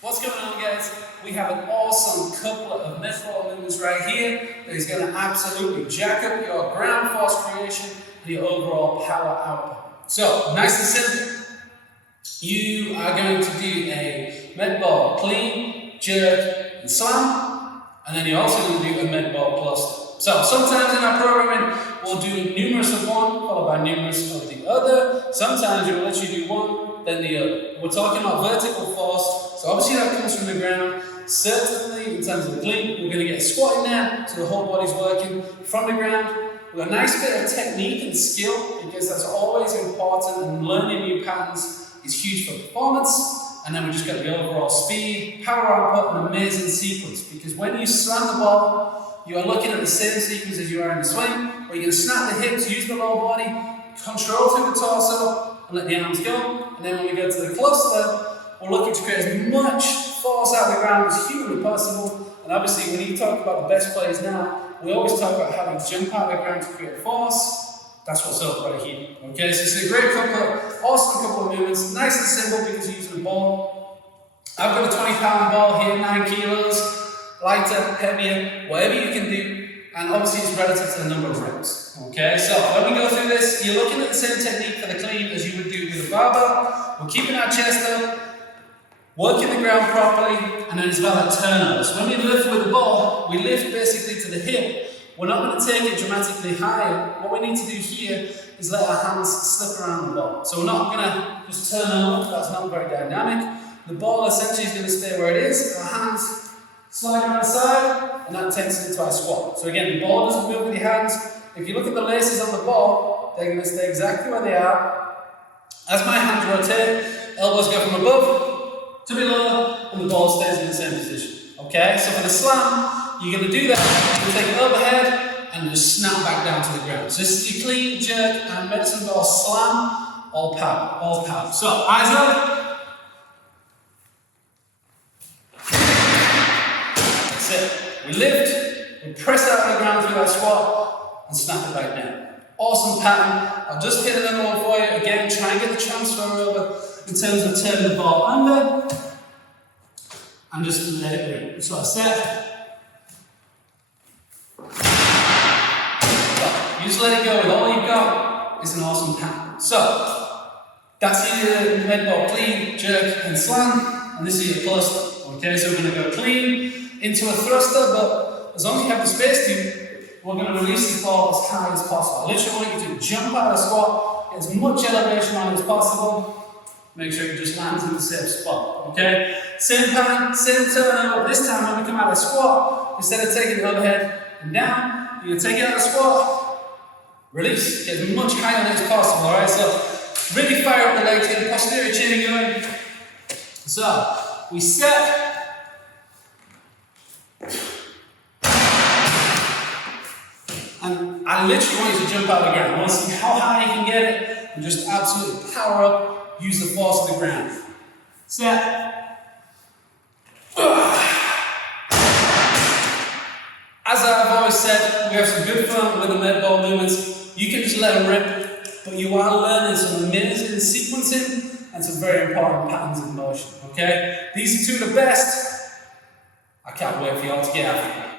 What's going on, guys? We have an awesome couple of med ball movements right here that is going to absolutely jack up your ground force creation and your overall power output. So, nice and simple. You are going to do a med ball clean, jerk, and slam, and then you're also going to do a med ball cluster. So, sometimes in our programming, we'll do numerous of one, followed by numerous of the other. Sometimes you'll literally do one, then the other. We're talking about vertical force, so obviously that comes from the ground. Certainly, in terms of the clean, we're going to get a squat in there, so the whole body's working from the ground. With a nice bit of technique and skill, because that's always important, and learning new patterns is huge for performance. And then we just got the overall speed, power output, and amazing sequence. Because when you slam the ball, you are looking at the same sequence as you are in the swing, where you're going to snap the hips, use the lower body, control through the torso, and let the arms go. And then when we go to the cluster, we're looking to create as much force out of the ground as humanly possible. And obviously, when you talk about the best players now, we always talk about having to jump out of the ground to create force. That's what's up right here. Okay, so it's a great awesome couple of movements. Nice and simple because you're using a ball. I've got a 20-pound ball here, 9 kilos, lighter, heavier, whatever you can do. And obviously it's relative to the number of reps. Okay, so when we go through this, you're looking at the same technique for the clean as you would do with a barbell. We're keeping our chest up, working the ground properly, and then it's about that turnover. So when we lift with the ball, we lift basically to the hip. We're not going to take it dramatically higher. What we need to do here is let our hands slip around the ball. So we're not going to just turn over, that's not very dynamic. The ball essentially is going to stay where it is. Our hands slide around the side, and that takes it into our squat. So again, the ball doesn't move with your hands. If you look at the laces on the ball, they're going to stay exactly where they are. As my hands rotate, elbows go from above to below, and the ball stays in the same position. Okay, so for the slam, you're going to do that, you take it overhead, and just snap back down to the ground. So this is your clean, jerk, and medicine ball slam, all power, all power. So, eyes up. That's it. We lift, we press out of the ground through that squat, and snap it back down. Awesome pattern. I'll just hit another one for you. Again, try and get the transfer over in terms of turning the ball under, and just let it breathe. So I said, you just let it go with all you've got. It's an awesome pattern. So, that's your med ball clean, jerk, and slam, and this is your cluster. Okay, so we're going to go clean into a thruster, but as long as you have the space to, we're going to release this ball as high as possible. I literally want you to jump out of the squat, get as much elevation on as possible. Make sure it just lands in the same spot. Okay, same pattern, same turnover. This time when we come out of the squat, instead of taking it overhead and down, you're going to take it out of the squat. Release, get as much higher as possible, alright? So, really fire up the legs, get the posterior chain going. So, we set. And I literally want you to jump out of the ground. I want to see how high you can get it, and just absolutely power up, use the force of the ground. Set. As I've always said, we have some good fun with the med ball movements. You can just let them rip, but you are learning some amazing sequencing and some very important patterns of motion, okay? These are two of the best. I can't wait for y'all to get after them.